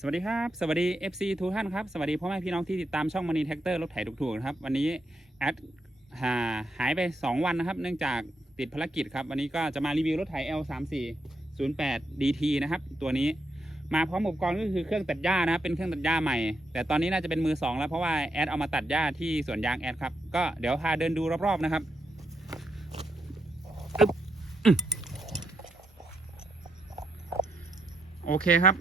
สวัสดีครับ สวัสดี FC ทุกท่านครับ สวัสดีพ่อแม่พี่น้องที่ติดตามช่องมณีแท็กเตอร์รถไถถูกๆนะครับ วันนี้แอดหาหายไป 2 วันนะครับ เนื่องจากติดภารกิจครับ วันนี้ก็จะมารีวิวรถไถ L34 08 DT นะครับ ตัวนี้มาพร้อมอุปกรณ์ก็คือเครื่องตัดหญ้านะครับ เป็นเครื่องตัดหญ้าใหม่ แต่ตอนนี้น่าจะเป็นมือ 2 แล้วเพราะว่าแอดเอามาตัดหญ้าที่สวนยางแอดครับ ก็เดี๋ยวพาเดินดูรอบๆนะครับโอเคครับ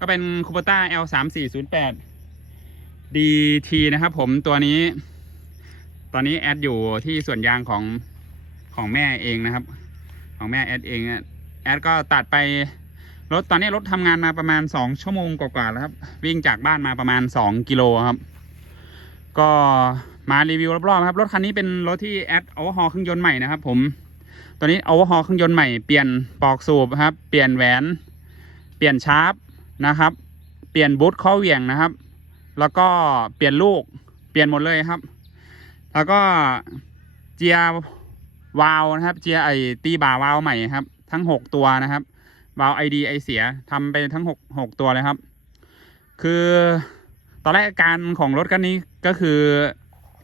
ก็เป็นคูปต้า L 3 4 0 8 DT นะครับผมตัวนี้ ตอนนี้แอดอยู่ที่ส่วนยางของของแม่เองนะครับ ของแม่แอดเองแอดก็ตัดไปรถตอนนี้รถทำงานมาประมาณ 2 ชั่วโมงกว่าๆแล้วครับ วิ่งจากบ้านมาประมาณ 2 กิโลครับ ก็มารีวิวรอบๆครับ รถคันนี้เป็นรถที่แอดเอาฮอเครื่องยนต์ใหม่นะครับผมตอนนี้เอาฮอเครื่องยนต์ใหม่เปลี่ยนปลอกสูบครับ เปลี่ยนแหวน เปลี่ยนชาร์ป นะครับ เปลี่ยนบูทข้อเหวี่ยงนะครับ แล้วก็เปลี่ยนลูก เปลี่ยนหมดเลยครับ แล้วก็เจียวาวนะครับ เจียไอตีบ่าวาวใหม่ครับ ทั้งหกตัวนะครับวาล์วไอดีไอเสียทำไปทั้งหกหกตัวเลยครับ คือตอนแรกอาการของรถคันนี้ก็คือ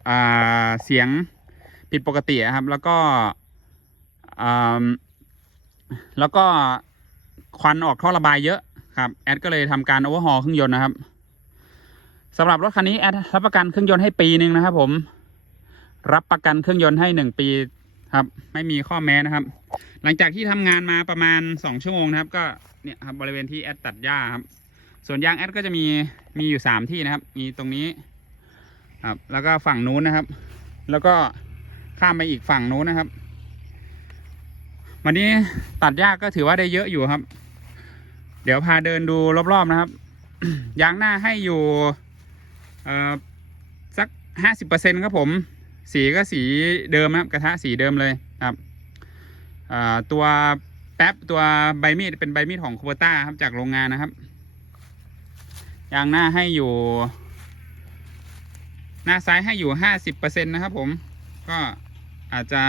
อ่าเสียงผิดปกติครับ แล้วก็อ่าแล้วก็ควันออกท่อระบายเยอะ ครับแอดก็เลยทำการโอเวอร์ฮอลเครื่องยนต์นะครับสำหรับรถคันนี้แอดรับประกันเครื่องยนต์ให้ปีหนึ่งนะครับ ผม รับประกันเครื่องยนต์ให้หนึ่งปีครับ ไม่มีข้อแม้นะครับ หลังจากที่ทำงานมาประมาณสองชั่วโมงนะครับ ก็เนี่ยครับบริเวณที่แอดตัดหญ้าครับ ส่วนยางแอดก็จะมีมีอยู่สามที่นะครับ มีตรงนี้ครับ แล้วก็ฝั่งนู้นนะครับ แล้วก็ข้ามไปอีกฝั่งนู้นนะครับ วันนี้ตัดหญ้าก็ถือว่าได้เยอะอยู่ครับ เดี๋ยวพาเดินดูรอบๆนะครับ ยางหน้าให้อยู่สักห้าสิบเปอร์เซ็นครับผม สีก็สีเดิมนะครับ กระทะสีเดิมเลยครับตัวแป๊บตัวใบมีดเป็นใบมีดของคูเบต้าครับจากโรงงานนะครับ ยางหน้าให้อยู่ หน้าซ้ายให้อยู่ห้าสิบเปอร์เซ็นนะครับผม ก็อาจจะ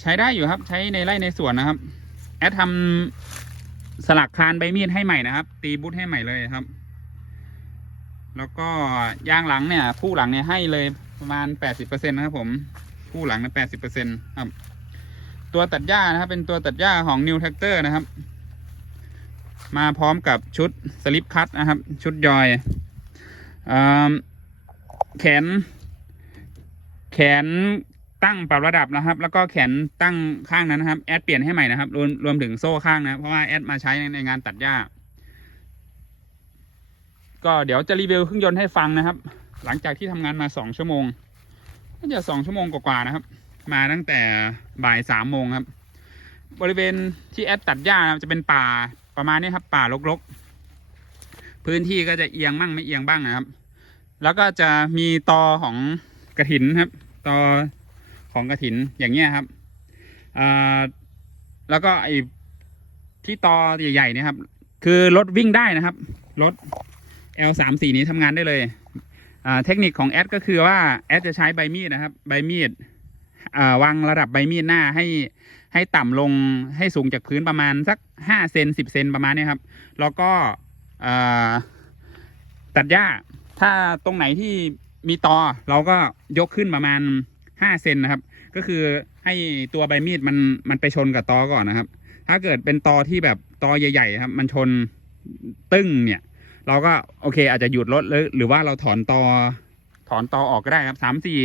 ใช้ได้อยู่ครับ ใช้ในไร่ในสวนนะครับ แอดทำ สลักคานใบมีดให้ใหม่นะครับ ตีบุตให้ใหม่เลยครับ แล้วก็ยางหลังเนี่ยคู่หลังเนี่ยให้เลยประมาณแปดสิบเปอร์เซ็นนะครับผมคู่หลังนะแปดสิบเปอร์เซ็นครับ ตัวตัดหญ้านะครับ เป็นตัวตัดหญ้าของ New Tractor นะครับ มาพร้อมกับชุดสลิปคัตนะครับ ชุดยอยอแขน แขน ตั้งปรับระดับนะครับ แล้วก็แขนตั้งข้างนั้นนะครับ แอดเปลี่ยนให้ใหม่นะครับ รวมรวมถึงโซ่ข้างนะครับเพราะว่าแอดมาใช้ในในงานตัดหญ้า ก็เดี๋ยวจะรีวิวเครื่องยนต์ให้ฟังนะครับ หลังจากที่ทำงานมาสองชั่วโมงน่าจะสองชั่วโมงกว่าๆนะครับ มาตั้งแต่บ่ายสามโมงครับ บริเวณที่แอดตัดหญ้าจะเป็นป่าประมาณนี้ครับ ป่ารกๆ พื้นที่ก็จะเอียงบ้างไม่เอียงบ้างนะครับ แล้วก็จะมีตอของกระถินครับ ตอ ของกระถินอย่างเงี้ยครับอ่าแล้วก็ไอ้ที่ตอใหญ่ๆเนี่ยครับ คือรถวิ่งได้นะครับ รถ L 3 4 นี้ทำงานได้เลยเทคนิคของแอดก็คือว่าแอดจะใช้ใบมีดนะครับ ใบมีดวางระดับใบมีดหน้าให้ให้ต่ำลงให้สูงจากพื้นประมาณสักห้าเซนสิบเซนประมาณนี้ครับ แล้วก็ตัดหญ้า ถ้าตรงไหนที่มีตอเราก็ยกขึ้นประมาณ ห้าเซนนะครับ ก็คือให้ตัวใบมีดมันมันไปชนกับตอก่อนนะครับ ถ้าเกิดเป็นตอที่แบบตอใหญ่ๆครับ มันชนตึ้งเนี่ย เราก็โอเค อาจจะหยุดรถหรือหรือว่าเราถอนตอถอนตอออกก็ได้ครับสามสี่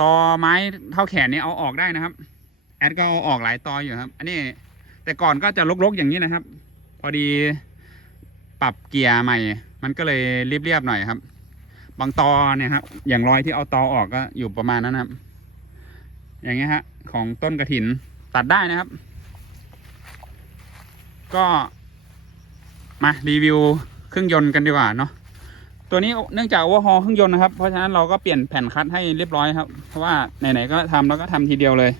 ตอไม้เท่าแขนเนี่ยเอาออกได้นะครับ แอดก็เอาออกหลายตออยู่ครับ อันนี้แต่ก่อนก็จะลกๆอย่างนี้นะครับ พอดีปรับเกียร์ใหม่ มันก็เลยเรียบๆหน่อยครับ บางตอเนี่ยครับ อย่างรอยที่เอาตอออกก็อยู่ประมาณนั้นครับ อย่างเงี้ยฮะ ของต้นกระถินตัดได้นะครับ ก็มารีวิวเครื่องยนต์กันดีกว่าเนาะตัวนี้เนื่องจากว่าฮอเครื่องยนต์นะครับ เพราะฉะนั้นเราก็เปลี่ยนแผ่นคัดให้เรียบร้อยครับ เพราะว่าไหนๆก็ทำแล้วก็ทำทีเดียวเลย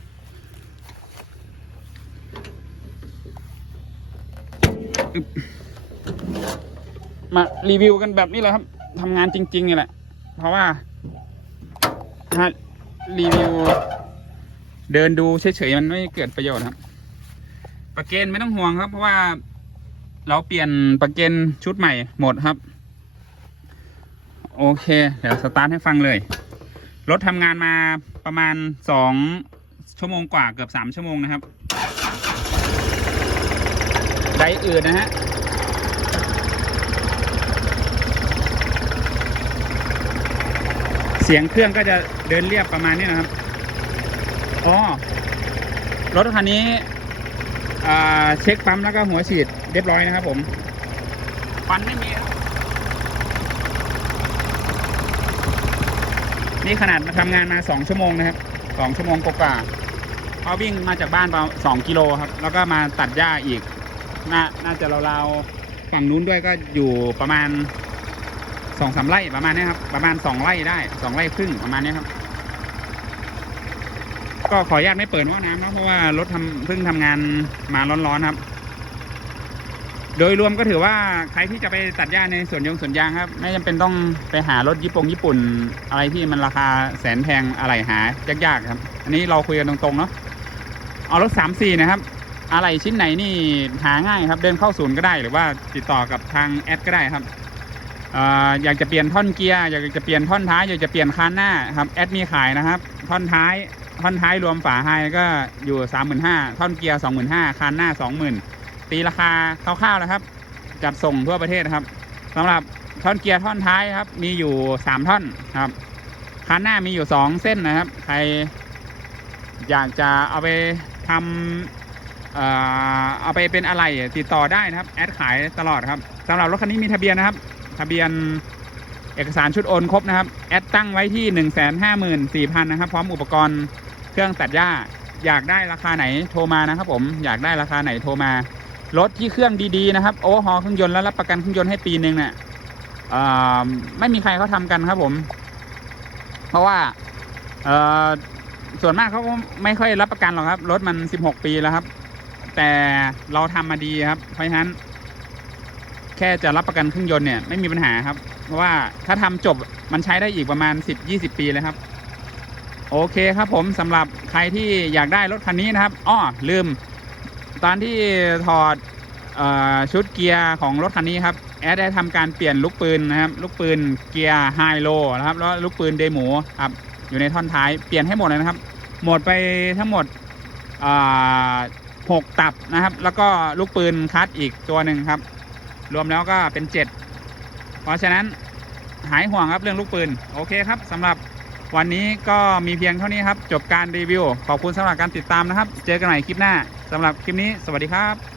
มารีวิวกันแบบนี้เลยครับทำงานจริงๆนี่แหละ เพราะว่าถ้ารีวิว เดินดูเฉยๆมันไม่เกิดประโยชน์ครับประเกณฑ์ไม่ต้องห่วงครับ เพราะว่าเราเปลี่ยนประเกนชุดใหม่หมดครับ โอเค เดี๋ยวสตาร์ทให้ฟังเลย รถทำงานมาประมาณสองชั่วโมงกว่าเกือบสามชั่วโมงนะครับไดอื่นนะฮะเสียงเครื่องก็จะเดินเรียบประมาณนี้นะครับ อ๋อ รถคันนี้อ่าเช็คปั๊มแล้วก็หัวฉีดเรียบร้อยนะครับผมฟันไม่มีครับนี่ขนาดมาทำงานมาสองชั่วโมงนะครับสองชั่วโมงกว่าๆเพราะวิ่งมาจากบ้านประมาณสองกิโลครับ แล้วก็มาตัดหญ้าอีก น่าน่าจะราวๆฝั่งนู้นด้วยก็อยู่ประมาณสองสามไร่ประมาณนี้ครับ ประมาณสองไร่ได้สองไร่ครึ่งประมาณนี้ครับ ก็ขออนุญาตไม่เปิดหม้อน้ำเนาะเพราะว่ารถทำเพิ่งทำงานมาร้อนๆครับ โดยรวมก็ถือว่าใครที่จะไปตัดหญ้าในสวนยงสวนยางครับ ไม่จำเป็นต้องไปหารถญี่ปุ่งญี่ปุ่น อะไรที่มันราคาแสนแพงอะไรหายากๆครับ อันนี้เราคุยกันตรงๆเนาะเอารถสามสี่นะครับ อะไรชิ้นไหนนี่หาง่ายครับ เดินเข้าศูนย์ก็ได้หรือว่าติดต่อกับทางแอดก็ได้ครับอออยากจะเปลี่ยนท่อนเกียร์อยากจะเปลี่ยนท่อนท้ายอยากจะเปลี่ยนคันหน้าครับแอดมีขายนะครับ ท่อนท้าย ท่อนท้ายรวมฝาไฮก็อยู่สามหมื่นห้าท่อนเกียร์สองหมื่นห้าคันหน้าสองหมื่นตีราคาคร่าวๆนะครับ จัดส่งทั่วประเทศครับสำหรับท่อนเกียร์ท่อนท้ายครับ มีอยู่สามท่อนครับ คันหน้ามีอยู่สองเส้นนะครับ ใครอยากจะเอาไปทำเอ่อเอาไปเป็นอะไรติดต่อได้นะครับ แอดขายตลอดครับสำหรับรถคันนี้มีทะเบียนนะครับ ทะเบียนเอกสารชุดโอนครบนะครับ แอดตั้งไว้ที่หนึ่งแสนห้าหมื่นสี่พันนะครับ พร้อมอุปกรณ์ เครื่องตัดหญ้า อยากได้ราคาไหนโทรมานะครับ ผมอยากได้ราคาไหนโทรมารถที่เครื่องดีๆนะครับโอเวอร์ฮอลเครื่องยนต์แล้วรับประกันเครื่องยนต์ให้ปีหนึ่งเนี่ยไม่มีใครเขาทำกันครับผม เพราะว่าส่วนมากเขาไม่ค่อยรับประกันหรอกครับ รถมัน16ปีแล้วครับ แต่เราทำมาดีครับ เพราะฉะนั้น แค่จะรับประกันเครื่องยนต์เนี่ยไม่มีปัญหาครับ เพราะว่าถ้าทำจบมันใช้ได้อีกประมาณ10-20ปีเลยครับ โอเคครับผมสำหรับใครที่อยากได้รถคันนี้นะครับอ้อลืม ตอนที่ถอดออชุดเกียร์ของรถคันนี้ครับแอดได้ทำการเปลี่ยนลูกปืนนะครับ ลูกปืนเกียร์ไฮโลนะครับแล้วลูกปืนเดโมครับอยู่ในท่อนท้ายเปลี่ยนให้หมดเลยนะครับ หมดไปทั้งหมดหกตับนะครับ แล้วก็ลูกปืนคัดอีกตัวหนึ่งครับ รวมแล้วก็เป็นเจ็ดเพราะฉะนั้นหายห่วงครับเรื่องลูกปืน โอเคครับสำหรับ วันนี้ก็มีเพียงเท่านี้ครับ จบการรีวิว ขอบคุณสำหรับการติดตามนะครับ เจอกันใหม่คลิปหน้าสำหรับคลิปนี้ สวัสดีครับ